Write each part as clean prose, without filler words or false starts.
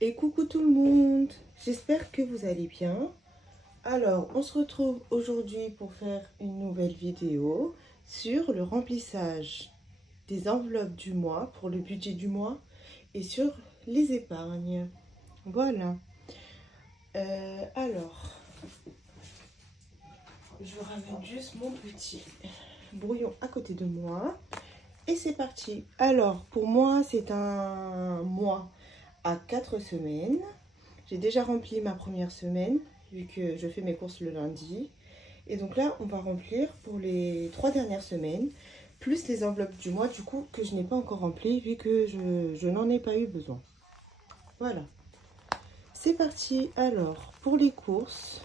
Et coucou tout le monde, j'espère que vous allez bien. Alors, on se retrouve aujourd'hui pour faire une nouvelle vidéo sur le remplissage des enveloppes du mois pour le budget du mois et sur les épargnes. Voilà. Alors, je ramène juste mon petit brouillon à côté de moi et c'est parti. Alors, pour moi, c'est un mois à 4 semaines. J'ai déjà rempli ma première semaine, vu que je fais mes courses le lundi. Et donc là, on va remplir pour les 3 dernières semaines, plus les enveloppes du mois, du coup, que je n'ai pas encore rempli, vu que je n'en ai pas eu besoin. Voilà. C'est parti. Alors, pour les courses,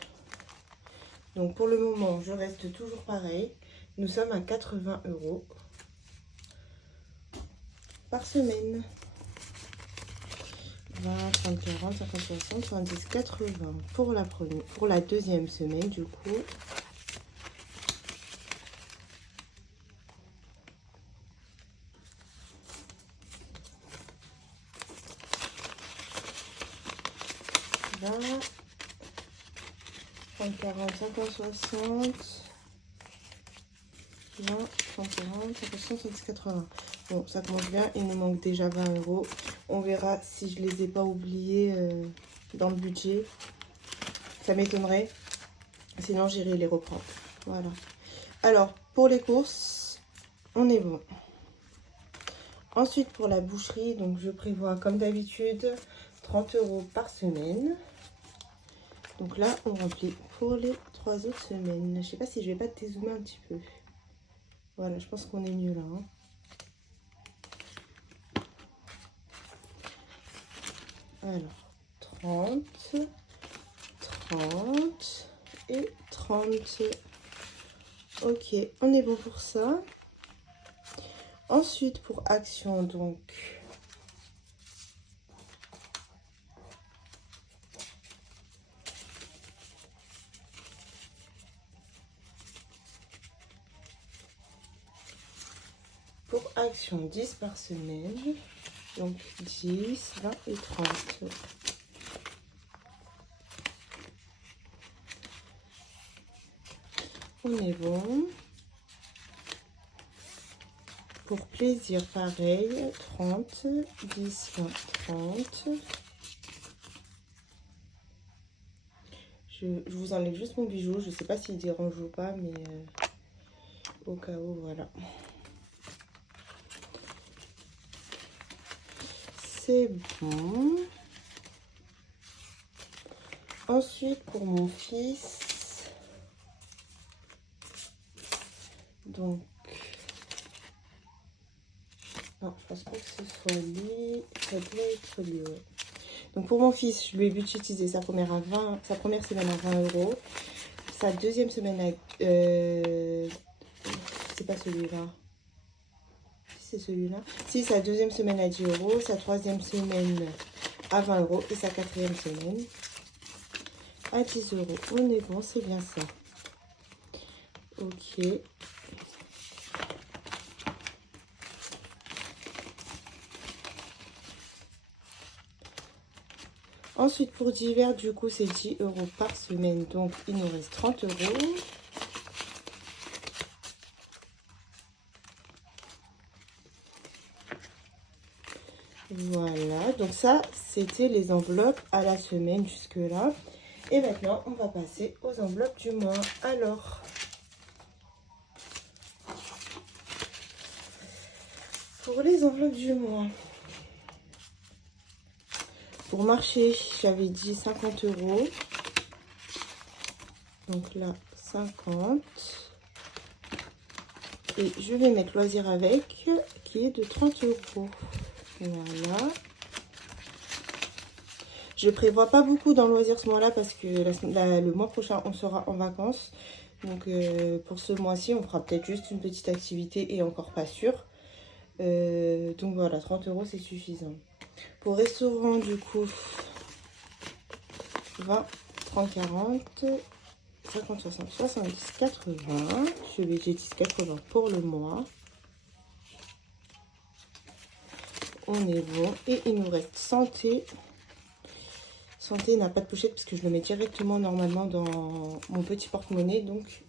donc pour le moment, je reste toujours pareil. Nous sommes à 80 € par semaine. 20, 30, 40, 50, 60, 70, 80 pour la deuxième semaine du coup. Là, 30, 40, 50, 60, 20, 30, 40, 50, 60, 70, 80. Bon, ça commence bien, il nous manque déjà 20 €. On verra si je les ai pas oubliés dans le budget. Ça m'étonnerait. Sinon, j'irai les reprendre. Voilà. Alors, pour les courses, on est bon. Ensuite, pour la boucherie, donc je prévois comme d'habitude 30 € par semaine. Donc là, on remplit pour les 3 autres semaines. Je sais pas si je vais pas dézoomer un petit peu. Voilà, je pense qu'on est mieux là. Hein. Alors, 30, 30 et 30. Ok, on est bon pour ça. Ensuite, pour action, donc... Pour action, 10 par semaine. Donc, 10, 20 et 30. On est bon. Pour plaisir, pareil, 30, 10, 20, 30. Je vous enlève juste mon bijou. Je ne sais pas s'il dérange ou pas, mais au cas où, voilà. C'est bon. Ensuite, pour mon fils, donc, non, je pense pas que ce soit lui. Ça doit être lui, ouais. Donc, pour mon fils, je lui ai budgétisé sa première semaine à 20 €. Sa deuxième semaine à... c'est pas celui-là. C'est celui-là. Si, sa deuxième semaine à 10 €, sa troisième semaine à 20 € et sa quatrième semaine à 10 €. On est bon, c'est bien ça. Ok. Ensuite, pour divers, du coup, c'est 10 € par semaine. Donc, il nous reste 30 €. Voilà. Donc, ça, c'était les enveloppes à la semaine jusque-là. Et maintenant, on va passer aux enveloppes du mois. Alors, pour les enveloppes du mois, pour marcher, j'avais dit 50 €. Donc là, 50. Et je vais mettre loisir avec, qui est de 30 €. Voilà. Je prévois pas beaucoup dans loisir ce mois-là parce que le mois prochain, on sera en vacances. Donc, pour ce mois-ci, on fera peut-être juste une petite activité et encore pas sûr. Donc, voilà, 30 € c'est suffisant. Pour restaurant, du coup, 20, 30, 40, 50, 60, 70, 80. Je budgétise 80 pour le mois. On est bon. Et il nous reste santé. Santé n'a pas de pochette parce que je le mets directement normalement dans mon petit porte-monnaie. Donc,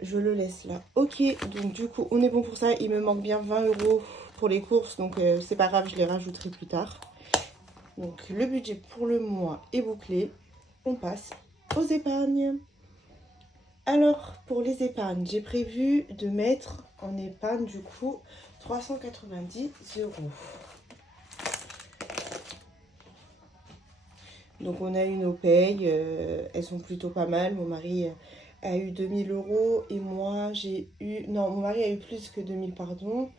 je le laisse là. Ok, donc du coup, on est bon pour ça. Il me manque bien 20 € pour les courses. Donc, c'est pas grave, je les rajouterai plus tard. Donc, le budget pour le mois est bouclé. On passe aux épargnes. Alors, pour les épargnes, j'ai prévu de mettre en épargne du coup 390 €. Donc, on a eu nos payes, elles sont plutôt pas mal. Mon mari a eu 2000 € et moi j'ai eu... Non, mon mari a eu plus que 2000, pardon.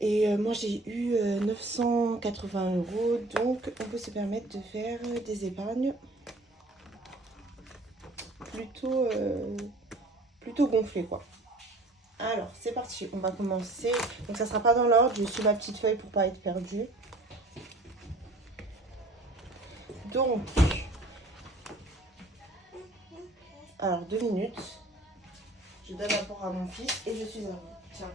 Et moi j'ai eu 980 €. Donc, on peut se permettre de faire des épargnes plutôt gonflées, quoi. Alors, c'est parti. On va commencer. Donc, ça sera pas dans l'ordre. J'ai su ma petite feuille pour pas être perdue. Donc, alors 2 minutes. Je donne rapport à mon fils et je suis à vous. Tiens.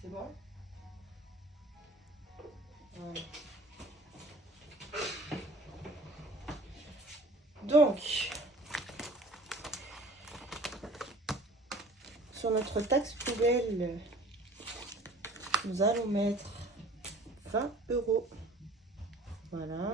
C'est bon? Voilà. Donc, sur notre taxe poubelle, nous allons mettre 20 €. Voilà.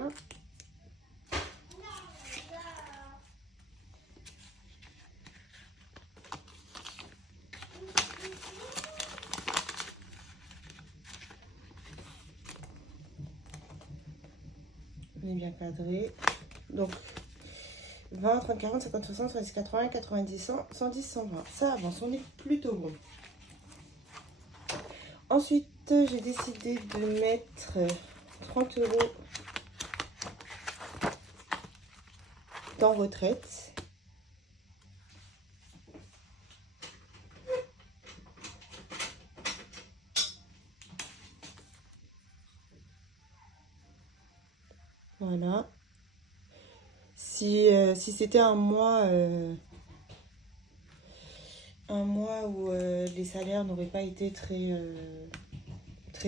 On est bien cadré. Donc, 20, 30, 40, 50, 60, 70, 80, 90, 100, 110, 120. Ça avance, on est plutôt bon. Ensuite, j'ai décidé de mettre 30 € dans retraite. Voilà. Si c'était un mois où les salaires n'auraient pas été très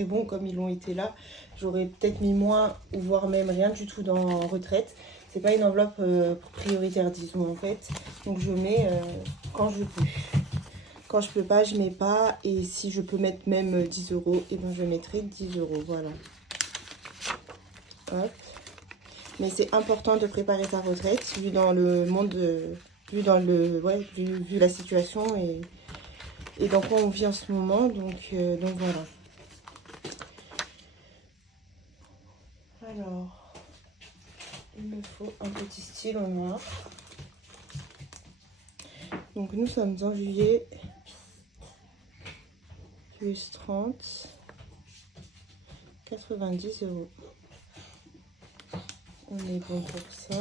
bons comme ils l'ont été là, j'aurais peut-être mis moins ou voire même rien du tout dans retraite. C'est pas une enveloppe prioritaire, disons, en fait. Donc je mets quand je peux. Quand je peux pas, je mets pas. Et si je peux mettre même 10 €, et ben je mettrai 10 €. Voilà. Hop. Mais c'est important de préparer ta retraite, vu dans le monde, vu la situation et dans quoi on vit en ce moment. Donc voilà. Alors, il me faut un petit stylo noir. Donc nous sommes en juillet, plus 30, 90 €. On est bon pour ça.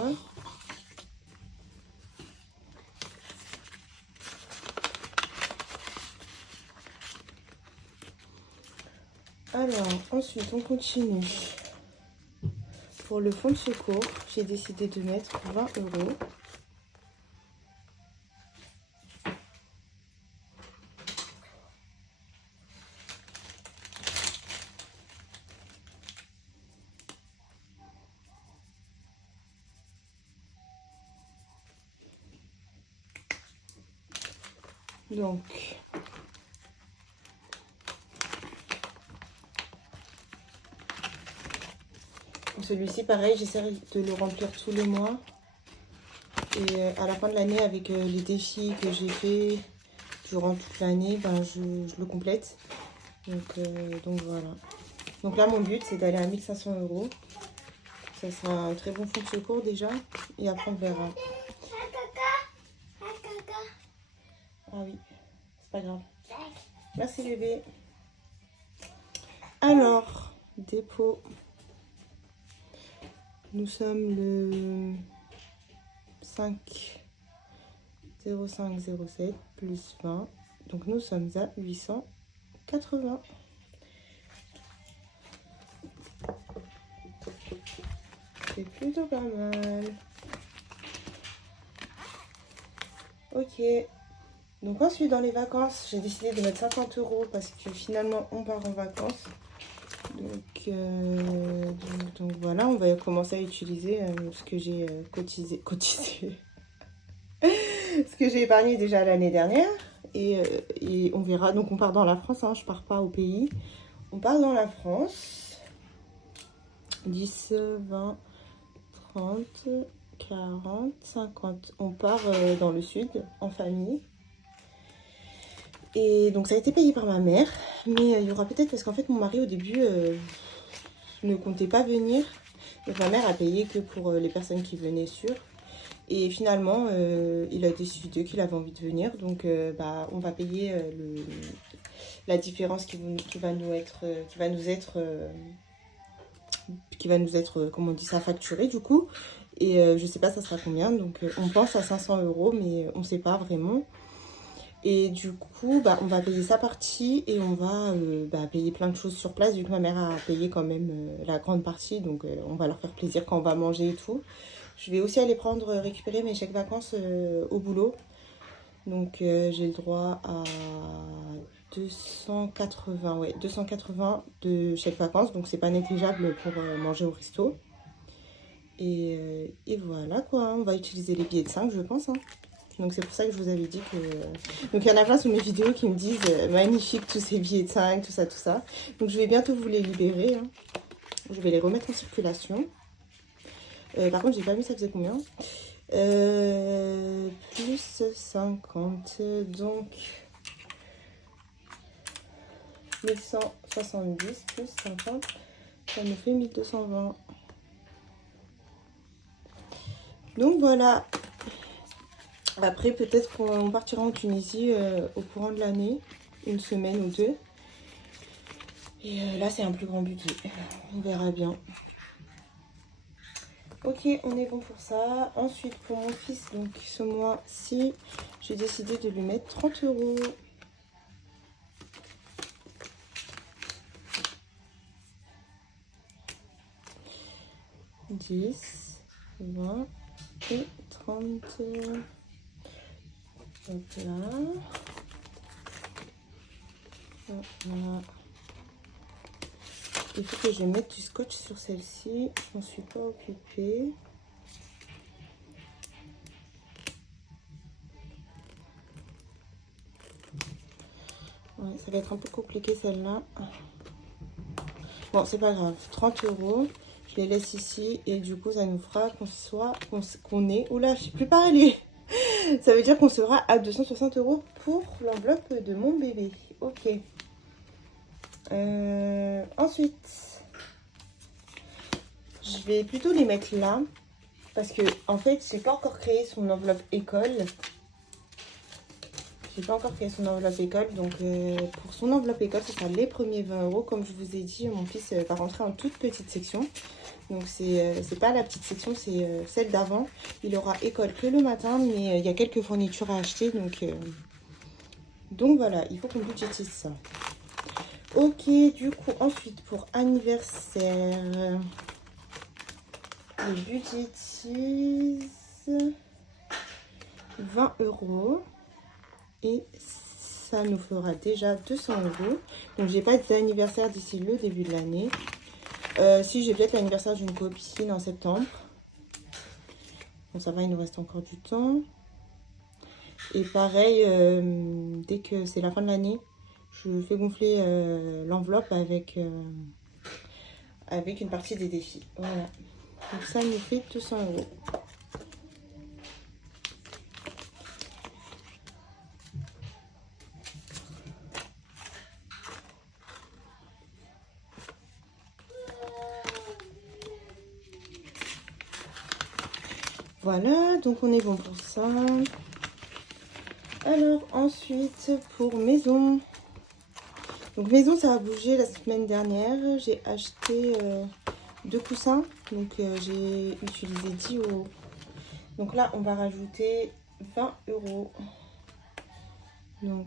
Alors, ensuite, on continue. Pour le fonds de secours, j'ai décidé de mettre 20 €. Donc, celui-ci, pareil, j'essaie de le remplir tous les mois. Et à la fin de l'année, avec les défis que j'ai fait durant toute l'année, ben, je le complète. Donc voilà. Donc là, mon but, c'est d'aller à 1500 €. Ça sera un très bon fonds de secours déjà. Et après, on verra. Ah oui, c'est pas grave. Merci bébé. Alors, dépôt. Nous sommes le 5/05/07 plus 20. Donc nous sommes à 880. C'est plutôt pas mal. Ok. Donc ensuite, dans les vacances, j'ai décidé de mettre 50 € parce que finalement, on part en vacances. Donc voilà, on va commencer à utiliser ce que j'ai cotisé, ce que j'ai épargné déjà l'année dernière. Et on verra. Donc on part dans la France, hein, je pars pas au pays. On part dans la France. 10, 20, 30, 40, 50. On part dans le sud en famille. Et donc ça a été payé par ma mère, mais il y aura peut-être, parce qu'en fait mon mari au début ne comptait pas venir. Donc ma mère a payé que pour les personnes qui venaient sûres. Et finalement il a décidé qu'il avait envie de venir. Donc on va payer la différence qui va nous être, comment on dit ça, facturé du coup. Et je sais pas ça sera combien, donc on pense à 500 €, mais on sait pas vraiment. Et du coup, on va payer sa partie et on va payer plein de choses sur place, vu que ma mère a payé quand même la grande partie. Donc on va leur faire plaisir quand on va manger et tout. Je vais aussi aller récupérer mes chèques vacances au boulot. Donc j'ai le droit à 280 de chèques vacances. Donc c'est pas négligeable pour manger au resto. Et voilà quoi, on va utiliser les billets de 5 je pense. Hein. Donc c'est pour ça que je vous avais dit que... Donc il y en a plein sous mes vidéos qui me disent magnifique tous ces billets de 5, tout ça, tout ça. Donc je vais bientôt vous les libérer. Hein. Je vais les remettre en circulation. Par contre j'ai pas vu ça faisait combien. Plus 50, donc 1170 plus 50, ça nous fait 1220. Donc voilà. Après, peut-être qu'on partira en Tunisie au courant de l'année, une semaine ou 2. Et là, c'est un plus grand budget. On verra bien. Ok, on est bon pour ça. Ensuite, pour mon fils, donc ce mois-ci, j'ai décidé de lui mettre 30 €. « 10, 20 et 30 €. Donc là, voilà. Il faut que je mette du scotch sur celle-ci. Je m'en suis pas occupée. Ouais, ça va être un peu compliqué celle-là. Bon, c'est pas grave. 30 €. Je les laisse ici et du coup, ça nous fera qu'on est. Oula, je sais plus parler. Ça veut dire qu'on sera à 260 € pour l'enveloppe de mon bébé. Ok. Ensuite, je vais plutôt les mettre là. Parce que, en fait, j'ai pas encore créé son enveloppe école. Donc pour son enveloppe école, ce sera les premiers 20 €. Comme je vous ai dit, mon fils va rentrer en toute petite section. Donc c'est pas la petite section, c'est celle d'avant. Il aura école que le matin, mais il y a quelques fournitures à acheter. Donc voilà, il faut qu'on budgétise ça. Ok, du coup, ensuite pour anniversaire, je budgétise 20 € et ça nous fera déjà 200 €. Donc j'ai pas d'anniversaire d'ici le début de l'année. Si j'ai peut-être l'anniversaire d'une copine en septembre. Bon, ça va, il nous reste encore du temps. Et pareil, dès que c'est la fin de l'année, je fais gonfler l'enveloppe avec une partie des défis. Voilà. Donc ça nous fait 200 €. Voilà, donc on est bon pour ça. Alors ensuite, pour maison. Donc maison, ça a bougé la semaine dernière. J'ai acheté 2 coussins. Donc j'ai utilisé 10 €. Donc là, on va rajouter 20 €. Donc,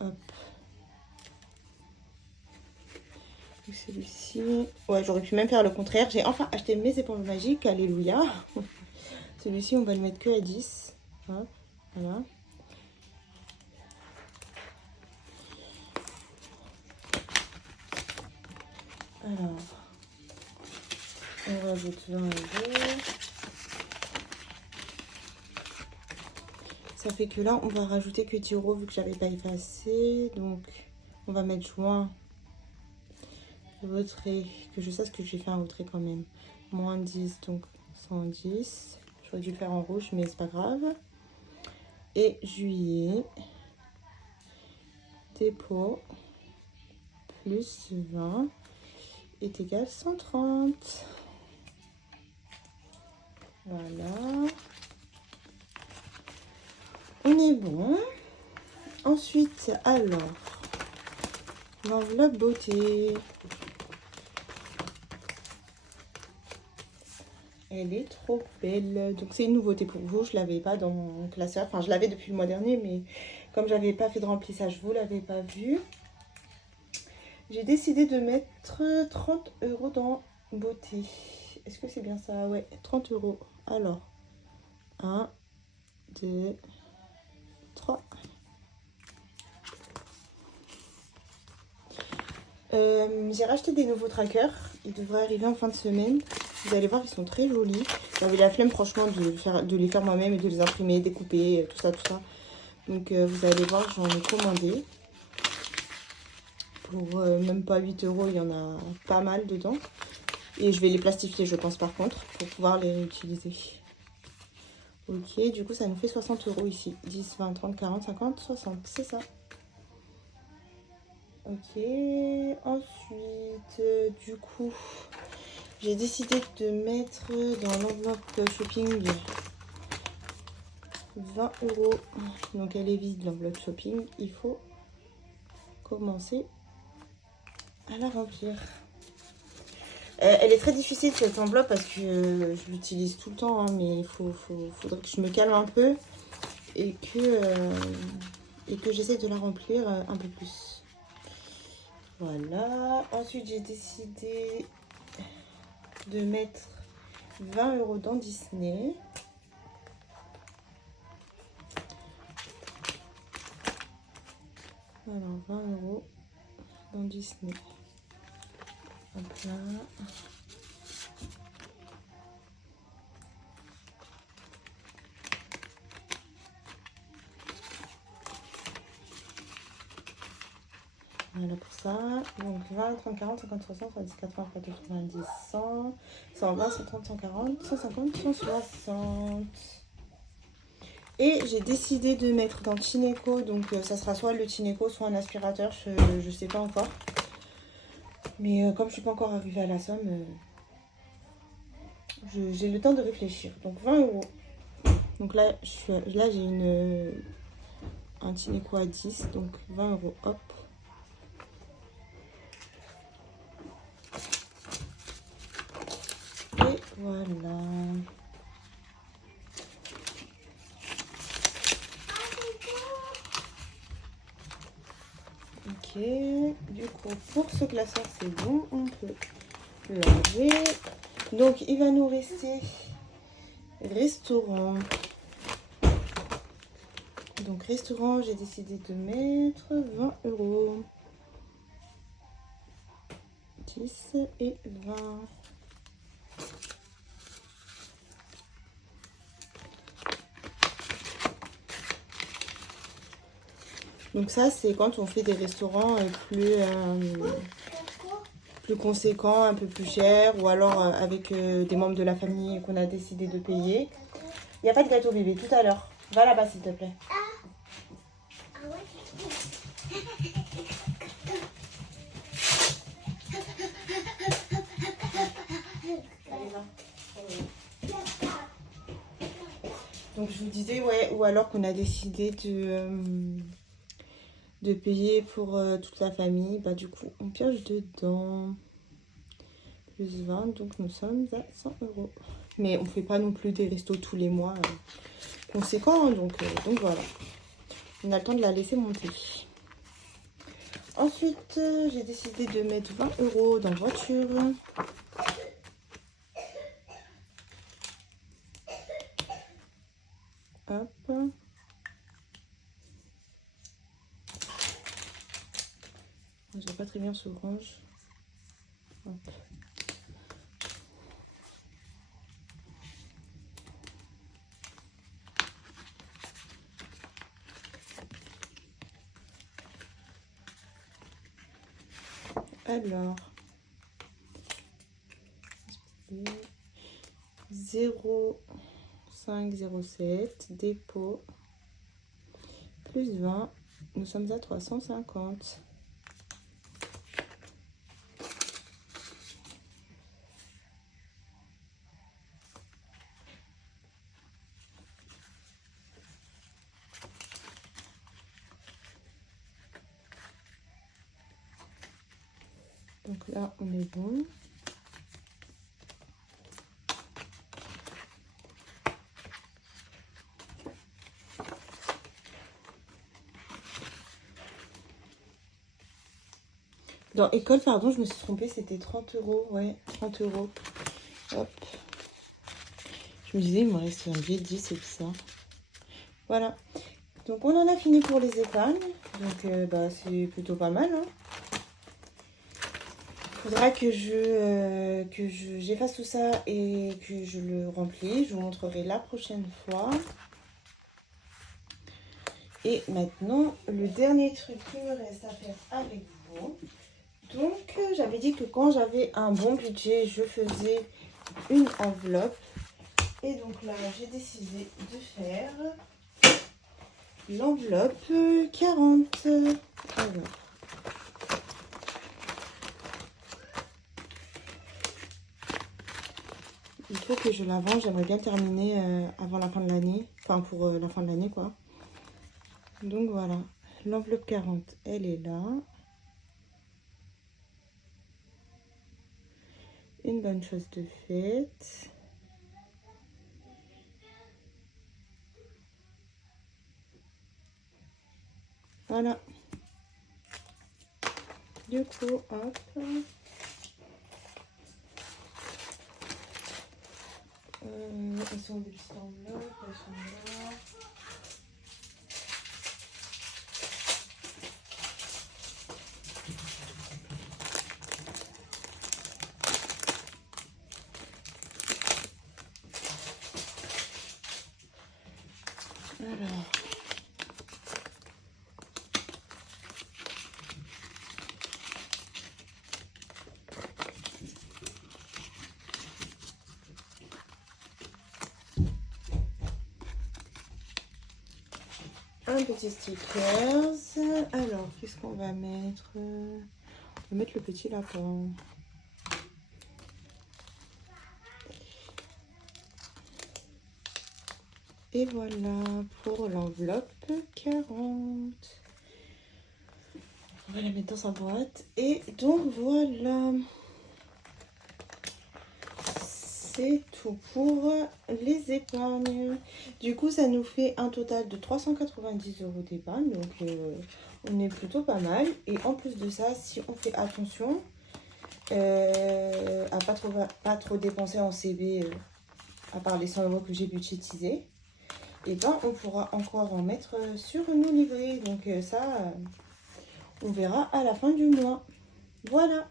hop. Celui-ci, ouais, j'aurais pu même faire le contraire. J'ai enfin acheté mes éponges magiques, alléluia. Celui-ci, on va le mettre que à 10. Hop, voilà. Alors, on rajoute 20 €. Ça fait que là, on va rajouter que 10 € vu que j'avais pas effacé. Donc, on va mettre juin. Retrait, que je sache que j'ai fait un retrait quand même. Moins 10, donc 110. J'aurais dû le faire en rouge, mais c'est pas grave. Et juillet, dépôt, plus 20 est égal 130. Voilà. On est bon. Ensuite, alors, l'enveloppe beauté. Elle est trop belle. Donc c'est une nouveauté pour vous. Je l'avais pas dans mon classeur. Enfin, je l'avais depuis le mois dernier, mais comme j'avais pas fait de remplissage, vous l'avez pas vu. J'ai décidé de mettre 30 € dans beauté. Est-ce que c'est bien ça? Ouais, 30 €. Alors, 1, 2, 3. J'ai racheté des nouveaux trackers. Ils devraient arriver en fin de semaine. Vous allez voir, ils sont très jolis. J'avais la flemme franchement de les faire moi-même et de les imprimer, découper, tout ça, tout ça. Donc vous allez voir, j'en ai commandé. Pour même pas 8 €, il y en a pas mal dedans. Et je vais les plastifier, je pense, par contre, pour pouvoir les réutiliser. Ok, du coup, ça nous fait 60 € ici. 10, 20, 30, 40, 50, 60, c'est ça. Ok, ensuite, du coup, j'ai décidé de mettre dans l'enveloppe shopping 20 €. Donc, elle est vide, l'enveloppe shopping. Il faut commencer à la remplir. Elle est très difficile cette enveloppe parce que je l'utilise tout le temps, hein, mais il faudrait que je me calme un peu et que j'essaie de la remplir un peu plus. Voilà. Ensuite, j'ai décidé de mettre 20 € dans Disney. Alors, 20 € dans Disney. Hop là. Voilà pour ça. Donc 20, 30, 40, 50, 60, 70, 80, 90, 100, 120, 130, 140, 150, 160. Et j'ai décidé de mettre dans Tineco, donc ça sera soit le Tineco, soit un aspirateur, je sais pas encore. Mais comme je suis pas encore arrivée à la somme, j'ai le temps de réfléchir. Donc 20 €. Donc là, j'ai un Tineco à 10, donc 20 €, hop. Et voilà. Ok, du coup, pour ce classeur, c'est bon, on peut l'enlever. Donc, il va nous rester restaurant. Donc, restaurant, j'ai décidé de mettre 20 €. 10 et 20. Donc ça, c'est quand on fait des restaurants plus conséquents, un peu plus chers, ou alors avec des membres de la famille qu'on a décidé de payer. Il n'y a pas de gâteau bébé, tout à l'heure. Va là-bas, s'il te plaît. Donc je vous disais, ouais, ou alors qu'on a décidé de payer pour toute la famille. Bah du coup, on pioche dedans. Plus 20, donc nous sommes à 100 €. Mais on ne fait pas non plus des restos tous les mois conséquents, hein, donc voilà. On a le temps de la laisser monter. Ensuite, j'ai décidé de mettre 20 € dans voiture. Hop. Je vois pas très bien ce orange. Hop. Alors, 0,507 dépôt plus 20, nous sommes à 350. Donc là, on est bon. Dans école, pardon, je me suis trompée, c'était 30 €. Ouais, 30 €. Hop. Je me disais, il me reste un billet de 10 et tout ça. Voilà. Donc, on en a fini pour les épargnes. Donc, bah, c'est plutôt pas mal. Hein. Faudra que j'efface tout ça et que je le remplis. Je vous montrerai la prochaine fois. Et maintenant, le dernier truc qu'il me reste à faire avec vous. Donc, j'avais dit que quand j'avais un bon budget, je faisais une enveloppe. Et donc là, j'ai décidé de faire l'enveloppe 40. Alors. Il faut que je la vende. J'aimerais bien terminer avant la fin de l'année. Enfin, pour la fin de l'année, quoi. Donc, voilà. L'enveloppe 40, elle est là. Une bonne chose de faite. Voilà. Du coup, hop. Elles sont des petites enveloppes. Elles sont là. Alors. Un petit stickers. Alors, qu'est-ce qu'on va mettre? On va mettre le petit lapin. Et voilà pour l'enveloppe 40. On va la mettre dans sa boîte. Et donc voilà. C'est tout pour les épargnes. Du coup, ça nous fait un total de 390 € d'épargne. Donc, on est plutôt pas mal. Et en plus de ça, si on fait attention à pas trop dépenser en CB, à part les 100 € que j'ai budgétisés, et ben on pourra encore en mettre sur nos livrets. Donc ça, on verra à la fin du mois. Voilà.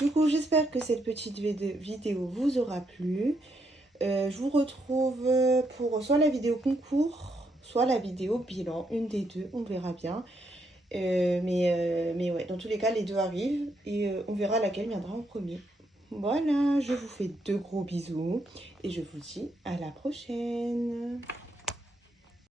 Du coup, j'espère que cette petite vidéo vous aura plu. Je vous retrouve pour soit la vidéo concours, soit la vidéo bilan. Une des deux, on verra bien. Mais ouais, dans tous les cas, les deux arrivent. Et on verra laquelle viendra en premier. Voilà, je vous fais de gros bisous. Et je vous dis à la prochaine.